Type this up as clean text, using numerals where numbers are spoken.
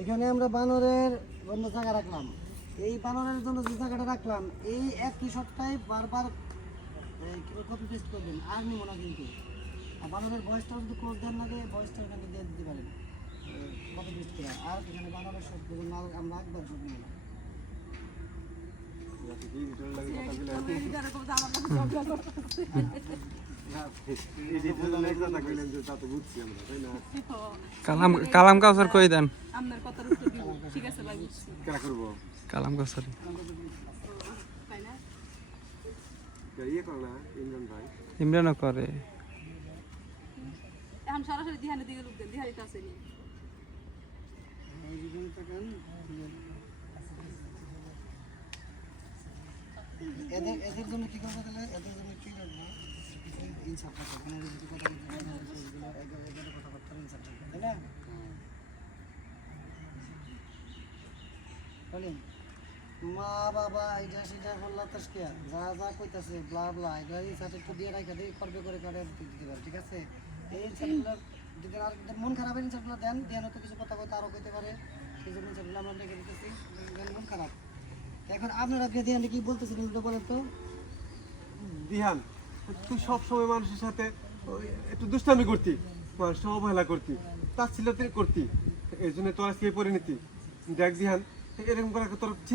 এখানে আমরা বানরের জন্য জায়গা রাখলাম। এই বানরের জন্য যে জায়গাটা রাখলাম এই একই সপ্তাহে বারবার কপি পেস্ট করবেন, আর নিব না কিন্তু। আর বানরের ভয়েসটা যদি কোর্স দেন লাগে ভয়েসটা এখানে দিয়ে দিতে পারেন কপি পেস্ট করে। আর এখানে বানরের শব্দ আমরা একবার শব্দ নিলাম। কালাম কাউসার কই দেন আপনার কথার উত্তর দিব ঠিক আছে ভাই বুঝছি কেন করব কালাম কাউসার তাই না ইয়ে করো না ইমরান ভাই ইমরানও করে এখন সরাসরি দিহানের দিকে লোক দেন দিহানিতে আছে নি এদের জন্য কি করবো তাহলে? এদের জন্য কি করবো? ইনসাফ কথা তাই না? বলেন মা বাবা এটা সেটা করলা তাস্কিয়া যা যা কইতাছে ব্লা ব্লা এটা এই সাথে একটু দিয়ে রাখা দিয়ে করবে করে কাটে দিতে পারে, ঠিক আছে? এই সার্কুলার যদি আর মন খারাপ হয় সার্কুলার দেন দেন তো কিছু কথা কইতে আরও কইতে পারে, সেই জন্য সার্কুলার আমরা রেখে দিতেছি। মন খারাপ এখন আপনারা দিয়ে কি বলতেছিলেন ওটা বলেন তো। দিহান তুই সব সময় মানুষের সাথে একটু দুষ্টামি করতি, মানুষের অবহেলা করতি, তাচ্ছিল্য করতি, এই জন্য তোর আজকে এই পরিণতি। দেখ দিহান এরকম করা তোর ঠিক